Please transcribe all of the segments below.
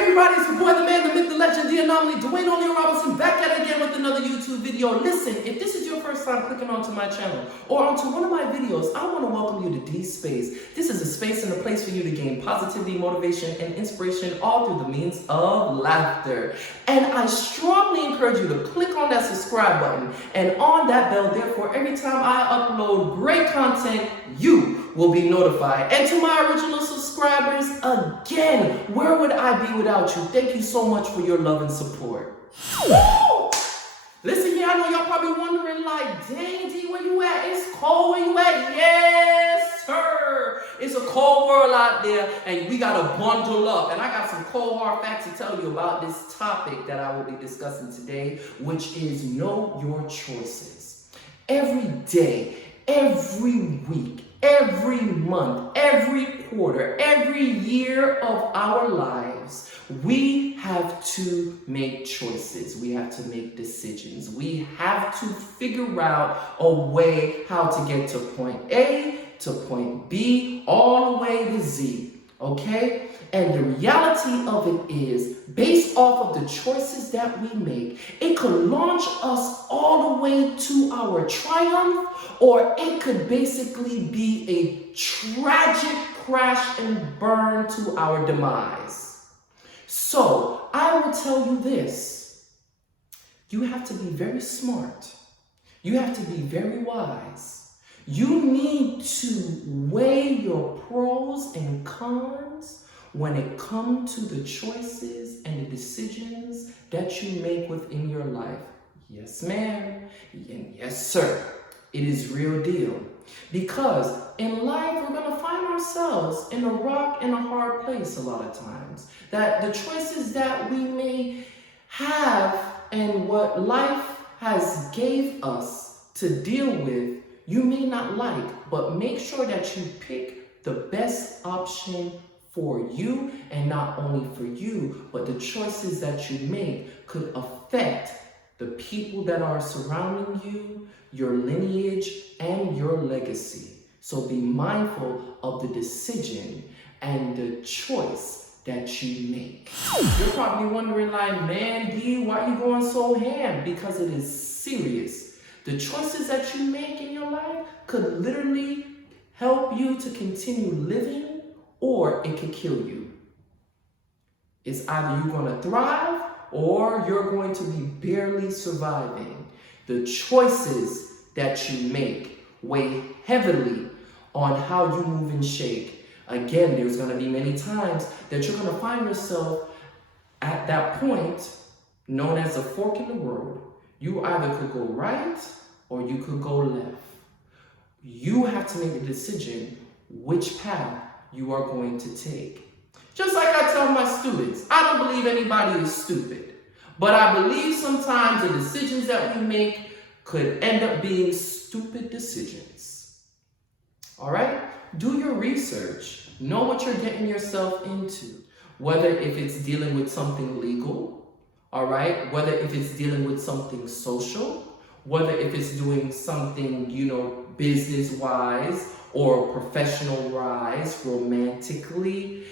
Everybody, it's your boy, the man, the myth, the legend, the anomaly, Dwayne O'Neal Robinson, back at it again with another YouTube video. Listen, if this is your first time clicking onto my channel or onto one of my videos, I want to welcome you to D's Space. This is a space and a place for you to gain positivity, motivation, and inspiration all through the means of laughter. And I strongly encourage you to click on that subscribe button and on that bell. Therefore, every time I upload great content, you will be notified. And to my original subscribers, again, where would I be without you? Thank you so much for your love and support. Woo! Listen here, I know y'all probably wondering like, dang D, where you at? It's cold, where you at? Yes, sir. It's a cold world out there and we gotta bundle up. And I got some cold hard facts to tell you about this topic that I will be discussing today, which is know your choices. Every day, every week, every month, every quarter, every year of our lives, we have to make choices. We have to make decisions. We have to figure out a way how to get to point A to point B, all the way to Z, okay? And the reality of it is, based off of the choices that we make, it could launch us all the way to our triumph, or it could basically be a tragic crash and burn to our demise. So, I will tell you this. You have to be very smart. You have to be very wise. You need to weigh your pros and cons when it comes to the choices and the decisions that you make within your life. Yes, ma'am, and yes, sir. It is real deal. Because in life, we're going to find ourselves in a rock and a hard place a lot of times. That the choices that we may have and what life has gave us to deal with, you may not like, but make sure that you pick the best option for you, and not only for you, but the choices that you make could affect the people that are surrounding you, your lineage, and your legacy. So be mindful of the decision and the choice that you make. You're probably wondering like, man, D, why are you going so ham? Because it is serious. The choices that you make in your life could literally help you to continue living, or it could kill you. It's either you're going to thrive or you're going to be barely surviving. The choices that you make weigh heavily on how you move and shake. Again, there's going to be many times that you're going to find yourself at that point known as a fork in the road. You either could go right or you could go left. You have to make a decision which path you are going to take. Just like I tell my students, I don't believe anybody is stupid, but I believe sometimes the decisions that we make could end up being stupid decisions. All right? Do your research. Know what you're getting yourself into. Whether if it's dealing with something legal, all right? Whether if it's dealing with something social, whether if it's doing something, business-wise or professional-wise, romantically.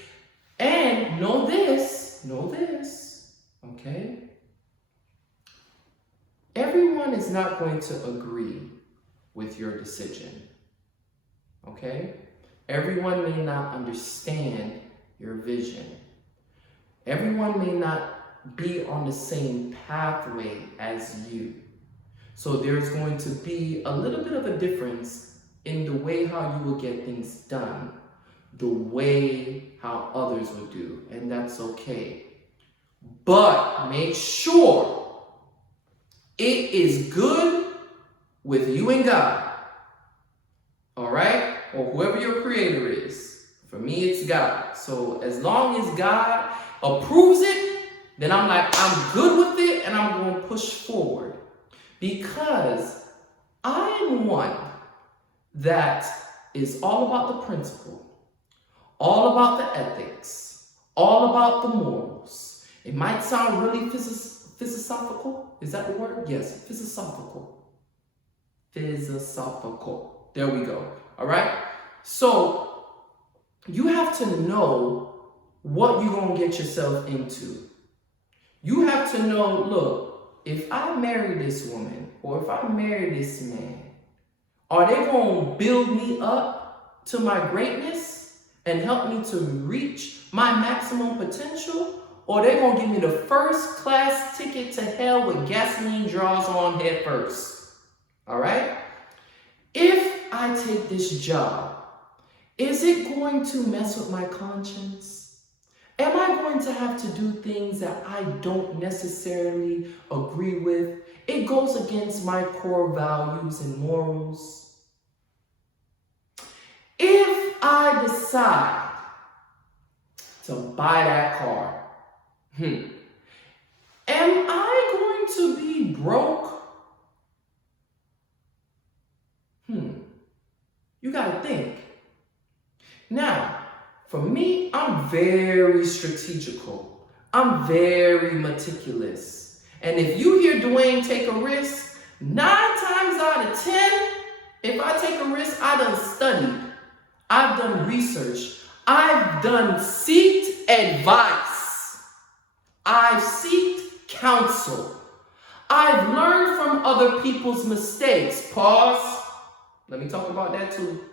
And know this, okay? Everyone is not going to agree with your decision, okay? Everyone may not understand your vision. Everyone may not be on the same pathway as you. So there's going to be a little bit of a difference in the way how you will get things done, the way how others will do, and that's okay. But make sure it is good with you and God, all right? Or whoever your creator is. For me, it's God. So as long as God approves it, then I'm like, I'm good with it and I'm going to push forward. Because I am one that is all about the principle, all about the ethics, all about the morals. It might sound really philosophical. Is that the word? Yes, philosophical. Philosophical. There we go. All right? So you have to know what you're going to get yourself into. You have to know, look, if I marry this woman or if I marry this man, are they going to build me up to my greatness and help me to reach my maximum potential? Or they're going to give me the first class ticket to hell with gasoline draws on head first? All right? If I take this job, is it going to mess with my conscience? Am I going to have to do things that I don't necessarily agree with? It goes against my core values and morals. If I decide to buy that car, am I going to be broke? You gotta think. Now, for me, I'm very strategical. I'm very meticulous. And if you hear Dwayne take a risk, 9 times out of 10, if I take a risk, I done studied. I've done research. I've done seeked advice. I've seeked counsel. I've learned from other people's mistakes. Pause. Let me talk about that too.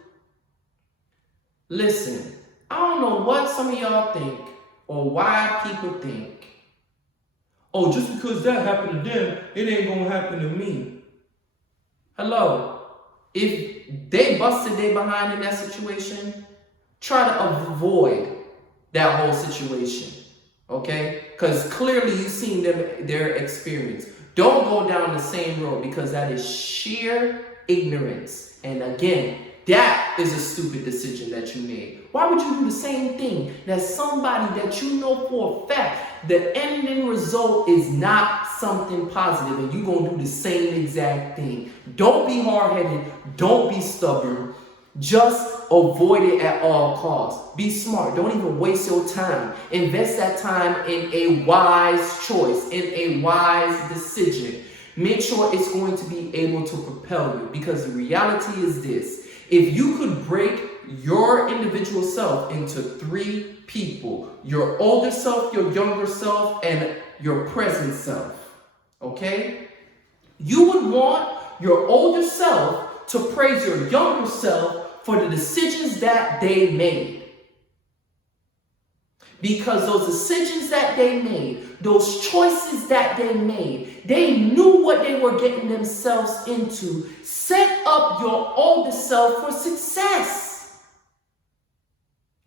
Listen, I don't know what some of y'all think or why people think, oh, just because that happened to them, it ain't gonna happen to me. Hello. If they busted their behind in that situation, try to avoid that whole situation. Okay? Because clearly you've seen their experience. Don't go down the same road because that is sheer ignorance. And again, that is a stupid decision that you made. Why would you do the same thing that somebody that you know for a fact the ending result is not something positive and you're going to do the same exact thing? Don't be hard-headed. Don't be stubborn. Just avoid it at all costs. Be smart. Don't even waste your time. Invest that time in a wise choice, in a wise decision. Make sure it's going to be able to propel you, because the reality is this. If you could break your individual self into 3 people, your older self, your younger self, and your present self, okay? You would want your older self to praise your younger self for the decisions that they made. Because those decisions that they made, those choices that they made, they knew what they were getting themselves into. Set up your older self for success.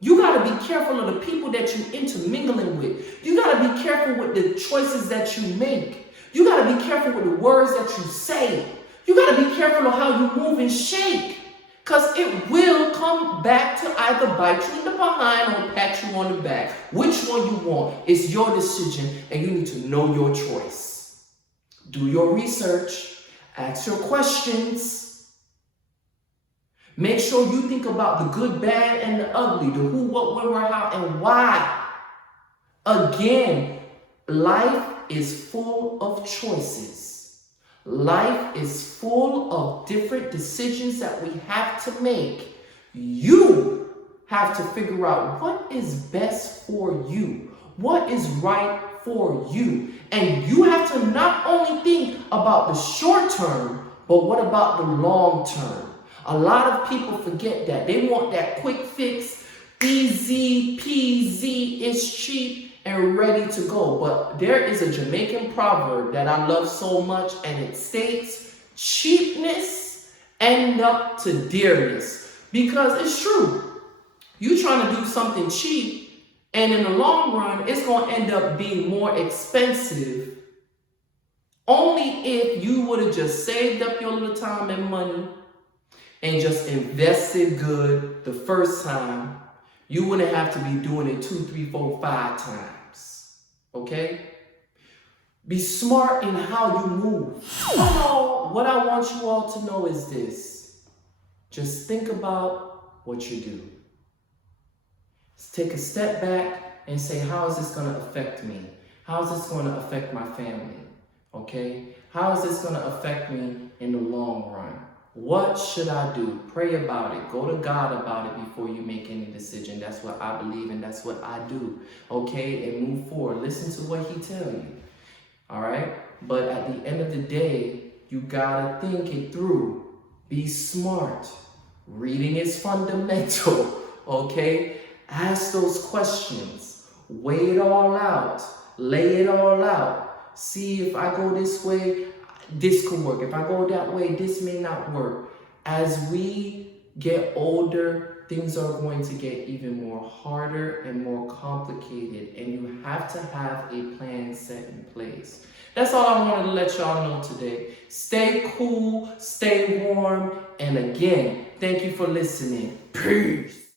You got to be careful of the people that you're intermingling with. You got to be careful with the choices that you make. You got to be careful with the words that you say. You got to be careful of how you move and shake. Because it will come back to either bite you in the behind or pat you on the back. Which one you want is your decision, and you need to know your choice. Do your research. Ask your questions. Make sure you think about the good, bad, and the ugly. The who, what, when, where, how, and why. Again, life is full of choices. Life is full of different decisions that we have to make. You have to figure out what is best for you, what is right for you. And you have to not only think about the short term, but what about the long term? A lot of people forget that. They want that quick fix, easy peasy, it's cheap and ready to go. But there is a Jamaican proverb that I love so much, and it states, cheapness end up to dearness. Because it's true. You trying to do something cheap, and in the long run, it's going to end up being more expensive. Only if you would have just saved up your little time and money and just invested good the first time, you wouldn't have to be doing it 2, 3, 4, 5 times. Okay? Be smart in how you move. So what I want you all to know is this. Just think about what you do. Just take a step back and say, how is this going to affect me? How is this going to affect my family? Okay? How is this going to affect me in the long run? What should I do? Pray about it. Go to God about it before you make any decision. That's what I believe and that's what I do. Okay? And move forward. Listen to what he tells you. All right? But at the end of the day, you gotta think it through. Be smart. Reading is fundamental. Okay? Ask those questions. Weigh it all out. Lay it all out. See, if I go this way, this could work. If I go that way, this may not work. As we get older, things are going to get even more harder and more complicated, and you have to have a plan set in place. That's all I wanted to let y'all know today. Stay cool, stay warm, and again, thank you for listening. Peace.